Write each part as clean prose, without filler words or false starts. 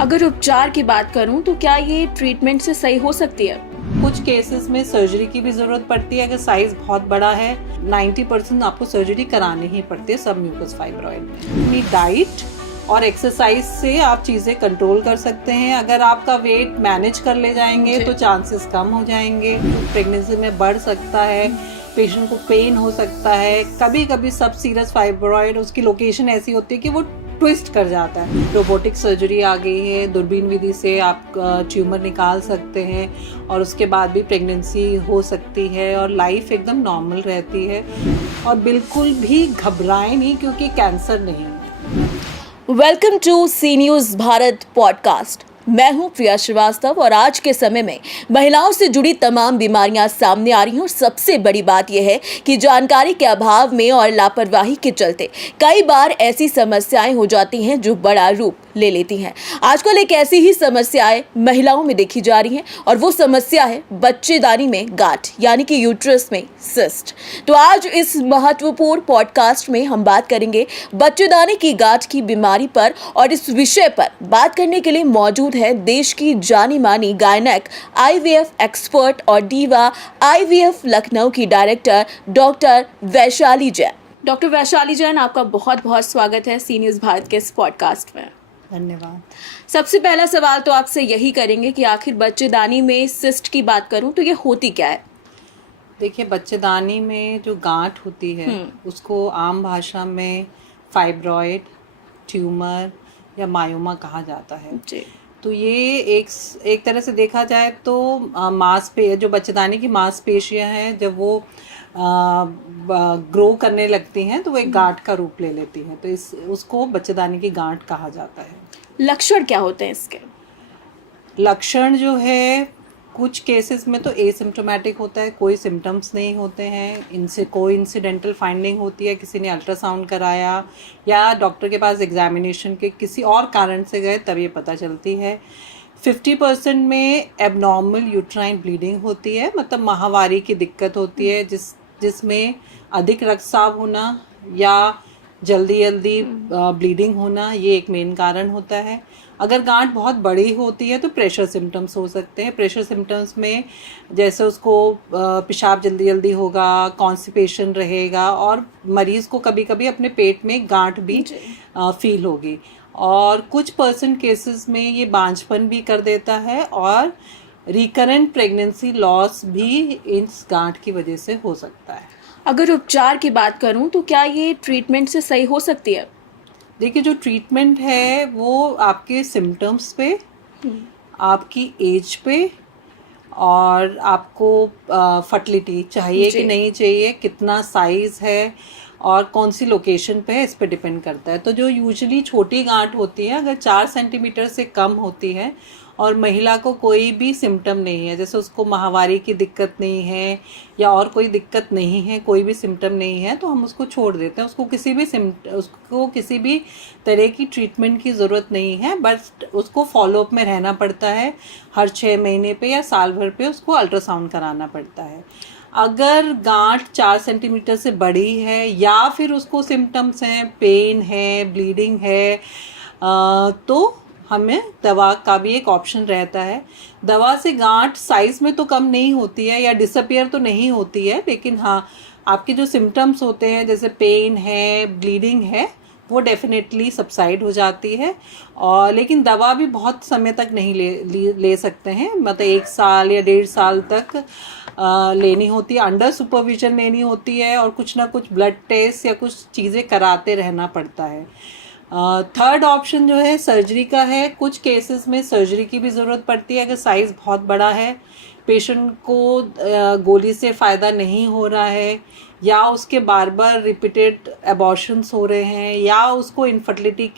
अगर उपचार की बात करूं तो क्या ये ट्रीटमेंट से सही हो सकती है? कुछ केसेस में सर्जरी की भी ज़रूरत पड़ती है। अगर साइज़ बहुत बड़ा है 90% आपको सर्जरी करानी ही पड़ती है सब म्यूकस फाइब्रॉइड में। अपनी डाइट और एक्सरसाइज से आप चीज़ें कंट्रोल कर सकते हैं। अगर आपका वेट मैनेज कर ले जाएंगे तो चांसेस कम हो जाएंगे। प्रेगनेंसी में बढ़ सकता है, पेशेंट को पेन हो सकता है। कभी कभी सब सीरस फाइब्रॉइड उसकी लोकेशन ऐसी होती है कि वो ट्विस्ट कर जाता है। रोबोटिक सर्जरी आ गई है, दूरबीन विधि से आप ट्यूमर निकाल सकते हैं और उसके बाद भी प्रेगनेंसी हो सकती है और लाइफ एकदम नॉर्मल रहती है। और बिल्कुल भी घबराएं नहीं क्योंकि कैंसर नहीं है। Welcome to C news Bharat podcast. मैं हूं प्रिया श्रीवास्तव और आज के समय में महिलाओं से जुड़ी तमाम बीमारियां सामने आ रही हैं और सबसे बड़ी बात यह है कि जानकारी के अभाव में और लापरवाही के चलते कई बार ऐसी समस्याएं हो जाती हैं जो बड़ा रूप ले लेती हैं। आजकल एक ऐसी ही समस्याएं महिलाओं में देखी जा रही हैं और वो समस्या है बच्चेदानी में गांठ यानी कि यूट्रस में सिस्ट। तो आज इस महत्वपूर्ण पॉडकास्ट में हम बात करेंगे बच्चेदानी की गांठ की बीमारी पर और इस विषय पर बात करने के लिए मौजूद है देश की जानी मानी गायनेक आईवीएफ एक्सपर्ट और डीवा आईवीएफ लखनऊ की director doctor Vaishali Jain. Doctor Vaishali Jain, आपका बहुत बहुत स्वागत है सी न्यूज़ भारत के इस पॉडकास्ट में। धन्यवाद। सबसे पहला सवाल तो आपसे यही करेंगे कि आखिर बच्चेदानी में सिस्ट की बात करूं तो ये होती क्या है? देखिए, बच्चेदानी में जो गांठ होती है उसको आम भाषा में फाइब्रॉइड, ट्यूमर या मायोमा कहा जाता है जी। तो ये एक तरह से देखा जाए तो जो बच्चेदानी की मांसपेशियां हैं जब वो ग्रो करने लगती हैं तो वो एक गांठ का रूप ले लेती हैं, तो उसको बच्चेदानी की गांठ कहा जाता है। लक्षण क्या होते हैं इसके? लक्षण जो है कुछ केसेस में तो एसिम्प्टोमेटिक होता है, कोई सिम्टम्स नहीं होते हैं, इनसे कोई इंसिडेंटल फाइंडिंग होती है, किसी ने अल्ट्रासाउंड कराया या डॉक्टर के पास एग्जामिनेशन के किसी और कारण से गए तब ये पता चलती है। 50% में एबनॉर्मल यूट्राइन ब्लीडिंग होती है, मतलब माहवारी की दिक्कत होती है जिसमें अधिक रक्तस्राव होना या जल्दी ब्लीडिंग होना, ये एक मेन कारण होता है। अगर गांठ बहुत बड़ी होती है तो प्रेशर सिम्टम्स हो सकते हैं। प्रेशर सिम्टम्स में जैसे उसको पेशाब जल्दी होगा, कॉन्स्टिपेशन रहेगा और मरीज़ को कभी कभी अपने पेट में गांठ भी फील होगी। और कुछ % केसेस में ये बांझपन भी कर देता है और रिकरेंट प्रेगनेंसी लॉस भी इस गांठ की वजह से हो सकता है। अगर उपचार की बात करूं तो क्या ये ट्रीटमेंट से सही हो सकती है? देखिए, जो ट्रीटमेंट है वो आपके सिम्टम्स पे, आपकी एज पे और आपको फर्टिलिटी चाहिए कि नहीं चाहिए, कितना साइज़ है और कौन सी लोकेशन पे है, इस पे डिपेंड करता है। तो जो यूजुअली छोटी गांठ होती है अगर 4 सेंटीमीटर से कम होती है और महिला को कोई भी सिम्टम नहीं है, जैसे उसको माहवारी की दिक्कत नहीं है या और कोई दिक्कत नहीं है, कोई भी सिम्टम नहीं है, तो हम उसको छोड़ देते हैं। उसको किसी भी तरह की ट्रीटमेंट की ज़रूरत नहीं है, बस उसको फॉलोअप में रहना पड़ता है। हर 6 महीने पे या साल भर पे उसको अल्ट्रासाउंड कराना पड़ता है। अगर गांठ 4 सेंटीमीटर से बड़ी है या फिर उसको सिम्टम्स हैं, पेन है, ब्लीडिंग है, तो हमें दवा का भी एक ऑप्शन रहता है। दवा से गांठ साइज़ में तो कम नहीं होती है या डिसअपियर तो नहीं होती है, लेकिन हाँ, आपके जो सिम्टम्स होते हैं जैसे पेन है, ब्लीडिंग है, वो डेफिनेटली सबसाइड हो जाती है। और लेकिन दवा भी बहुत समय तक नहीं ले सकते हैं, मतलब 1 साल या 1.5 साल तक लेनी होती है, अंडर सुपरविजन लेनी होती है और कुछ ना कुछ ब्लड टेस्ट या कुछ चीज़ें कराते रहना पड़ता है। थर्ड ऑप्शन जो है सर्जरी का है। कुछ केसेस में सर्जरी की भी ज़रूरत पड़ती है अगर साइज़ बहुत बड़ा है, पेशेंट को गोली से फ़ायदा नहीं हो रहा है या उसके बार बार रिपीटेड एबॉर्शंस हो रहे हैं या उसको इनफर्टिलिटी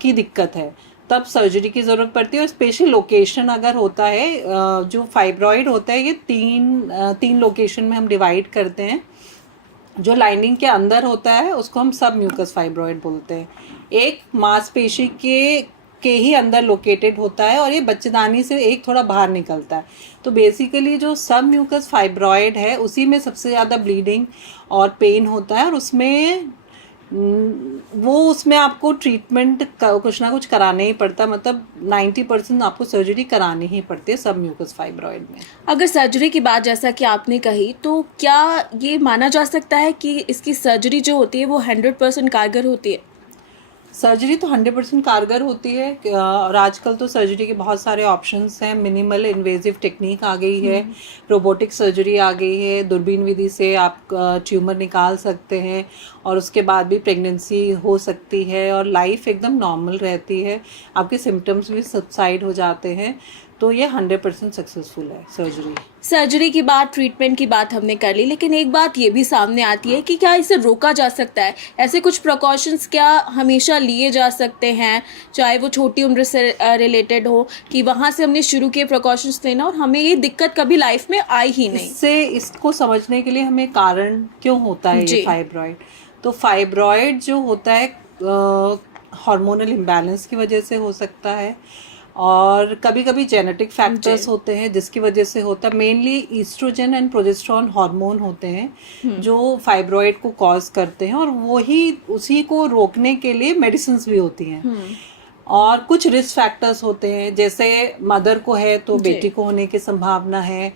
की दिक्कत है, तब सर्जरी की ज़रूरत पड़ती है। और स्पेशल लोकेशन अगर होता है, जो फाइब्रॉइड होता है ये तीन लोकेशन में हम डिवाइड करते हैं। जो लाइनिंग के अंदर होता है उसको हम सब म्यूकस फाइब्रॉइड बोलते हैं। एक मांसपेशी के ही अंदर लोकेटेड होता है और ये बच्चेदानी से एक थोड़ा बाहर निकलता है। तो बेसिकली जो सब म्यूकस फाइब्रॉइड है उसी में सबसे ज़्यादा ब्लीडिंग और पेन होता है और उसमें वो उसमें आपको ट्रीटमेंट कुछ ना कुछ कराना ही पड़ता, मतलब 90% आपको सर्जरी करानी ही पड़ती है सब म्यूकस फाइब्रॉइड में। अगर सर्जरी की बात जैसा कि आपने कही, तो क्या ये माना जा सकता है कि इसकी सर्जरी जो होती है वो 100% कारगर होती है? सर्जरी तो 100% कारगर होती है, और आजकल तो सर्जरी के बहुत सारे ऑप्शंस हैं। मिनिमल इन्वेजिव टेक्निक आ गई है, रोबोटिक सर्जरी आ गई है, दूरबीन विधि से आप ट्यूमर निकाल सकते हैं और उसके बाद भी प्रेगनेंसी हो सकती है और लाइफ एकदम नॉर्मल रहती है, आपके सिम्टम्स भी सबसाइड हो जाते हैं। तो ये 100% सक्सेसफुल है सर्जरी। सर्जरी की बात, ट्रीटमेंट की बात हमने कर ली, लेकिन एक बात ये भी सामने आती है कि क्या इसे रोका जा सकता है? ऐसे कुछ प्रिकॉशंस क्या हमेशा लिए जा सकते हैं, चाहे वो छोटी उम्र से रिलेटेड हो, कि वहाँ से हमने शुरू किए प्रिकॉशंस लेना और हमें ये दिक्कत कभी लाइफ में आई ही नहीं? इससे इसको समझने के लिए हमें कारण क्यों होता है ये फाइब्रॉइड। तो फाइब्रॉइड जो होता है हार्मोनल इम्बैलेंस की वजह से हो सकता है, और कभी कभी जेनेटिक फैक्टर्स होते हैं जिसकी वजह से होता है। Mainly oestrogen and progesterone hormone होते हैं जो फाइब्रॉइड को कॉज करते हैं, और वही उसी को रोकने के लिए मेडिसिन भी होती हैं। और कुछ रिस्क फैक्टर्स होते हैं, जैसे मदर को है तो बेटी को होने की संभावना है।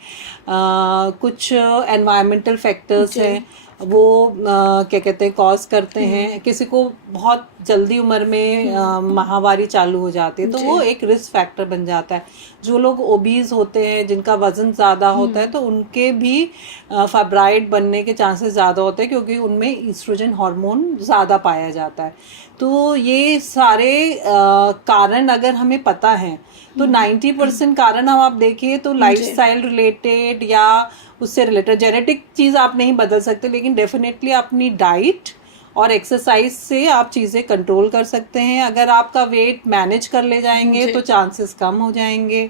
कुछ एनवायरमेंटल फैक्टर्स हैं, वो क्या कहते हैं कॉज करते हैं। किसी को बहुत जल्दी उम्र में माहवारी चालू हो जाती है तो वो एक रिस्क फैक्टर बन जाता है। जो लोग ओबीज होते हैं, जिनका वजन ज़्यादा होता है, तो उनके भी फाइब्रॉइड बनने के चांसेस ज़्यादा होते हैं क्योंकि उनमें ईस्ट्रोजन हार्मोन ज़्यादा पाया जाता है। तो ये सारे कारण अगर हमें पता है तो 90% कारण हम आप देखिए तो लाइफस्टाइल रिलेटेड या उससे रिलेटेड, जेनेटिक चीज़ आप नहीं बदल सकते, लेकिन डेफिनेटली अपनी डाइट और एक्सरसाइज से आप चीज़ें कंट्रोल कर सकते हैं। अगर आपका वेट मैनेज कर ले जाएंगे तो चांसेस कम हो जाएंगे।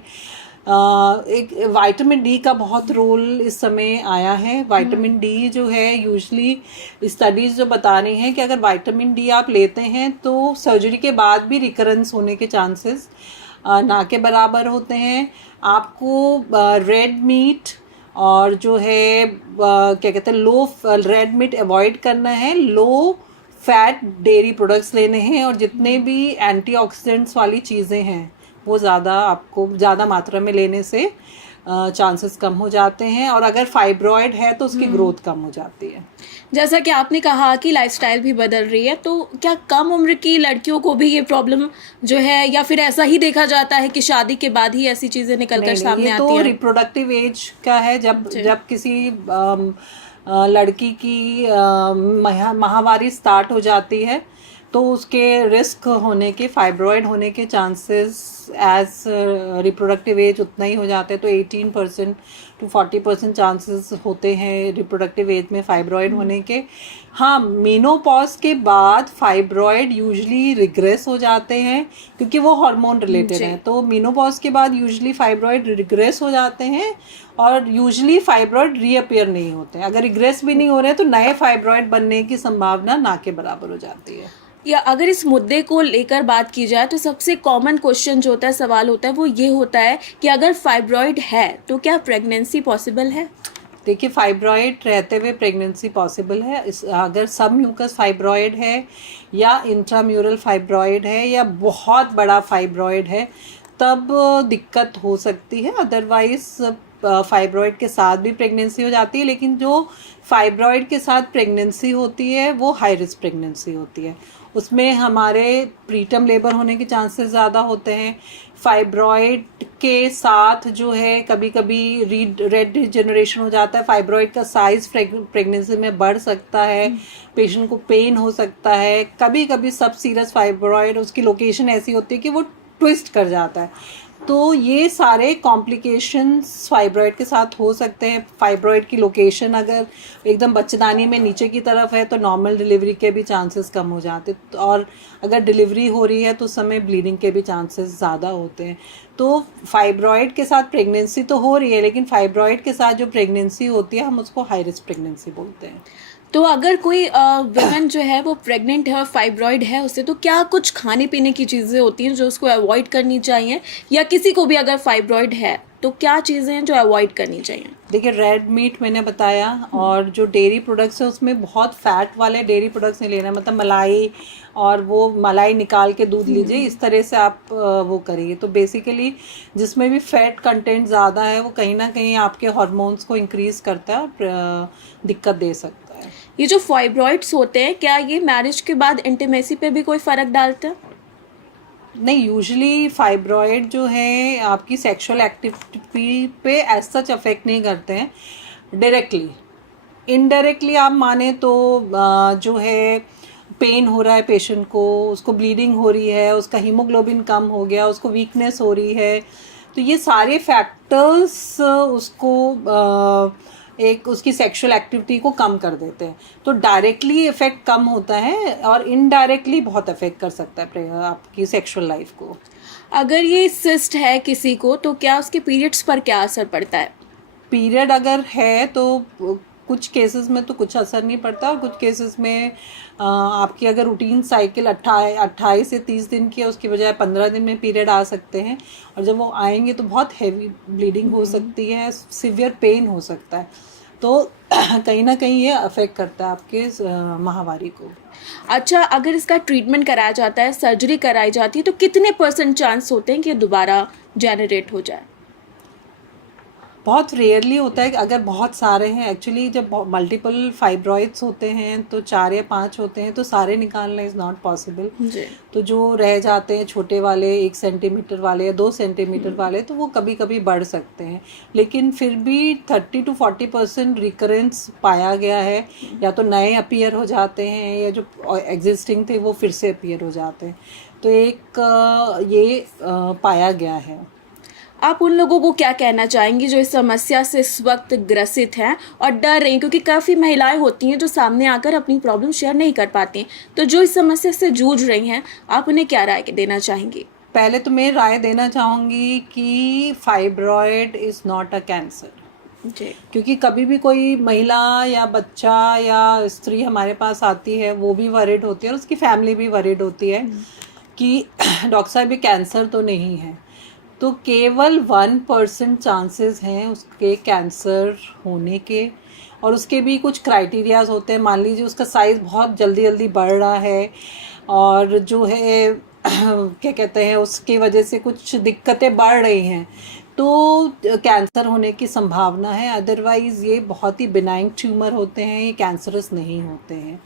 एक विटामिन डी का बहुत रोल इस समय आया है। विटामिन डी जो है, यूजली स्टडीज जो बता रही हैं कि अगर विटामिन डी आप लेते हैं तो सर्जरी के बाद भी रिकरेंस होने के चांसेस ना के बराबर होते हैं। आपको रेड मीट और जो है क्या कहते हैं लो रेड मीट अवॉइड करना है, लो फैट डेयरी प्रोडक्ट्स लेने हैं, और जितने भी एंटीऑक्सीडेंट्स वाली चीज़ें हैं वो ज़्यादा आपको ज़्यादा मात्रा में लेने से चांसेस कम हो जाते हैं, और अगर फाइब्रॉइड है तो उसकी ग्रोथ कम हो जाती है। जैसा कि आपने कहा कि लाइफस्टाइल भी बदल रही है, तो क्या कम उम्र की लड़कियों को भी ये प्रॉब्लम जो है, या फिर ऐसा ही देखा जाता है कि शादी के बाद ही ऐसी चीजें निकलकर सामने आती हैं? तो रिप्रोडक्टिव एज का है, जब किसी लड़की की माहवारी स्टार्ट हो जाती है तो उसके रिस्क होने के, फाइब्रॉइड होने के चांसेस एज रिप्रोडक्टिव एज उतना ही हो जाते हैं। तो 18% to 40% चांसेस होते हैं रिप्रोडक्टिव एज में फाइब्रॉइड होने के। हाँ, मेनोपॉज के बाद फाइब्रॉइड यूजली रिग्रेस हो जाते हैं क्योंकि वो हार्मोन रिलेटेड है। तो मेनोपॉज के बाद यूजली फाइब्रॉइड रिग्रेस हो जाते हैं, और यूजली फाइब्रॉइड रीअपियर नहीं होते हैं। अगर रिग्रेस भी नहीं हो रहे हैं तो नए फाइब्रॉइड बनने की संभावना ना के बराबर हो जाती है। या अगर इस मुद्दे को लेकर बात की जाए तो सबसे कॉमन क्वेश्चन जो होता है, सवाल होता है, वो ये होता है कि अगर फाइब्रॉइड है तो क्या प्रेगनेंसी पॉसिबल है? देखिए, फाइब्रॉइड रहते हुए प्रेगनेंसी पॉसिबल है। अगर सब म्यूकस फाइब्रॉइड है या इंट्राम्यूरल फाइब्रॉइड है या बहुत बड़ा फाइब्रॉइड है तब दिक्कत हो सकती है। अदरवाइज फाइब्रॉइड के साथ भी प्रेगनेंसी हो जाती है, लेकिन जो फाइब्रॉइड के साथ प्रेगनेंसी होती है वो हाई रिस्क प्रेगनेंसी होती है। उसमें हमारे प्रीटर्म लेबर होने के चांसेस ज़्यादा होते हैं। फाइब्रॉइड के साथ जो है कभी कभी रेड डिजेनरेशन हो जाता है। फाइब्रॉइड का साइज प्रेगनेंसी में बढ़ सकता है, पेशेंट को पेन हो सकता है। कभी कभी सब सीरियस फाइब्रॉइड, उसकी लोकेशन ऐसी होती है कि वो ट्विस्ट कर जाता है। तो ये सारे कॉम्प्लिकेशंस फाइब्रॉइड के साथ हो सकते हैं। फाइब्रॉइड की लोकेशन अगर एकदम बच्चेदानी में नीचे की तरफ है तो नॉर्मल डिलीवरी के भी चांसेस कम हो जाते हैं, और अगर डिलीवरी हो रही है तो उस समय ब्लीडिंग के भी चांसेस ज़्यादा होते हैं। तो फाइब्रॉइड के साथ प्रेगनेंसी तो हो रही है, लेकिन फाइब्रॉइड के साथ जो प्रेगनेंसी होती है हम उसको हाई रिस्क प्रेगनेंसी बोलते हैं। तो अगर कोई वुमन जो है वो प्रेग्नेंट है और फाइब्रॉइड है उससे, तो क्या कुछ खाने पीने की चीज़ें होती हैं जो उसको अवॉइड करनी चाहिए, या किसी को भी अगर फाइब्रॉइड है तो क्या चीज़ें हैं जो अवॉइड करनी चाहिए? देखिए, रेड मीट मैंने बताया, और जो डेयरी प्रोडक्ट्स है उसमें बहुत फैट वाले डेयरी प्रोडक्ट्स नहीं लेना, मतलब मलाई, और वो मलाई निकाल के दूध लीजिए, इस तरह से आप वो करिए। तो बेसिकली जिसमें भी फैट कंटेंट ज़्यादा है वो कहीं ना कहीं आपके हार्मोन्स को इंक्रीज़ करता है और दिक्कत दे सकता है। ये जो फाइब्रॉइड्स होते हैं, क्या ये मैरिज के बाद इंटीमेसी पे भी कोई फ़र्क डालते हैं? नहीं, यूजुअली फाइब्रॉइड जो है आपकी सेक्सुअल एक्टिविटी पे एज सच अफेक्ट नहीं करते हैं डायरेक्टली। इनडायरेक्टली आप माने तो जो है पेन हो रहा है पेशेंट को, उसको ब्लीडिंग हो रही है, उसका हीमोग्लोबिन कम हो गया, उसको वीकनेस हो रही है, तो ये सारे फैक्टर्स उसको एक उसकी सेक्सुअल एक्टिविटी को कम कर देते हैं। तो डायरेक्टली इफेक्ट कम होता है और इनडायरेक्टली बहुत अफेक्ट कर सकता है आपकी सेक्सुअल लाइफ को। अगर ये सिस्ट है किसी को, तो क्या उसके पीरियड्स पर क्या असर पड़ता है? पीरियड अगर है तो कुछ केसेस में तो कुछ असर नहीं पड़ता, और कुछ केसेस में आपकी अगर रूटीन साइकिल 28 से 30 दिन की है, उसकी बजाय 15 दिन में पीरियड आ सकते हैं, और जब वो आएंगे तो बहुत हैवी ब्लीडिंग हो सकती है, सिवियर पेन हो सकता है। तो कहीं ना कहीं ये अफेक्ट करता है आपके माहवारी को। अच्छा, अगर इसका ट्रीटमेंट कराया जाता है, सर्जरी कराई जाती है, तो कितने % चांस होते हैं कि ये दोबारा जेनरेट हो जाए? बहुत रेयरली होता है। अगर बहुत सारे हैं, एक्चुअली जब मल्टीपल फाइब्रॉइड्स होते हैं तो 4 या 5 होते हैं, तो सारे निकालना इज़ नॉट पॉसिबल। जी। तो जो रह जाते हैं छोटे वाले 1 सेंटीमीटर वाले या 2 सेंटीमीटर वाले, तो वो कभी कभी बढ़ सकते हैं, लेकिन फिर भी 30 to 40% रिकरेंस पाया गया है। या तो नए अपीयर हो जाते हैं, या जो एग्जिस्टिंग थे वो फिर से अपीयर हो जाते हैं। तो एक ये पाया गया है। आप उन लोगों को क्या कहना चाहेंगी जो इस समस्या से इस वक्त ग्रसित हैं और डर रही हैं, क्योंकि काफ़ी महिलाएं होती हैं जो सामने आकर अपनी प्रॉब्लम शेयर नहीं कर पाती, तो जो इस समस्या से जूझ रही हैं, आप उन्हें क्या राय देना चाहेंगी? पहले तो मैं राय देना चाहूँगी कि fibroid is not a cancer. जी। क्योंकि कभी भी कोई महिला या बच्चा या स्त्री हमारे पास आती है, वो भी वरिड होती है और उसकी फैमिली भी वरिड होती है कि डॉक्टर साहब ये कैंसर तो नहीं है। तो केवल 1% चांसेस हैं उसके कैंसर होने के, और उसके भी कुछ क्राइटेरियाज होते हैं। मान लीजिए उसका साइज़ बहुत जल्दी जल्दी बढ़ रहा है, और जो है क्या कहते हैं, उसकी वजह से कुछ दिक्कतें बढ़ रही हैं, तो कैंसर होने की संभावना है। अदरवाइज़ ये बहुत ही बिनाइन ट्यूमर होते हैं, ये कैंसरस नहीं होते हैं।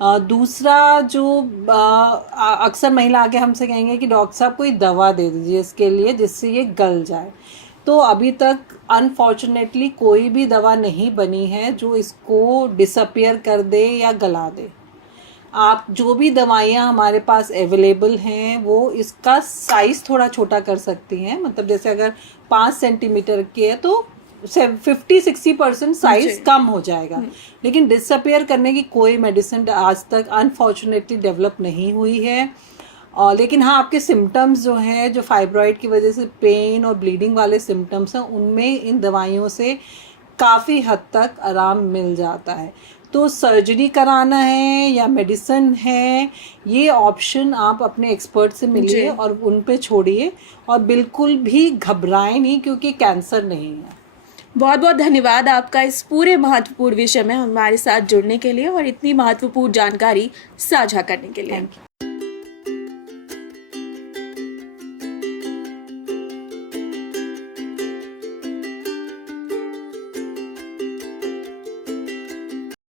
दूसरा जो अक्सर महिला आके हमसे कहेंगे कि डॉक्टर साहब कोई दवा दे दीजिए इसके लिए जिससे ये गल जाए। तो अभी तक अनफॉर्चुनेटली कोई भी दवा नहीं बनी है जो इसको डिसअपियर कर दे या गला दे। आप जो भी दवाइयाँ हमारे पास अवेलेबल हैं वो इसका साइज़ थोड़ा छोटा कर सकती हैं। मतलब जैसे अगर 5 सेंटीमीटर की है तो 50-60% साइज कम हो जाएगा, लेकिन डिसअपियर करने की कोई मेडिसिन आज तक अनफॉर्चुनेटली डेवलप नहीं हुई है। और लेकिन हाँ, आपके सिम्टम्स जो हैं, जो फाइब्रॉइड की वजह से पेन और ब्लीडिंग वाले सिम्टम्स हैं, उनमें इन दवाइयों से काफ़ी हद तक आराम मिल जाता है। तो सर्जरी कराना है या मेडिसिन है, ये ऑप्शन आप अपने एक्सपर्ट से मिलिए और उन पे छोड़िए, और बिल्कुल भी घबराएं नहीं, क्योंकि कैंसर नहीं है। बहुत बहुत धन्यवाद आपका इस पूरे महत्वपूर्ण विषय में हमारे साथ जुड़ने के लिए और इतनी महत्वपूर्ण जानकारी साझा करने के लिए।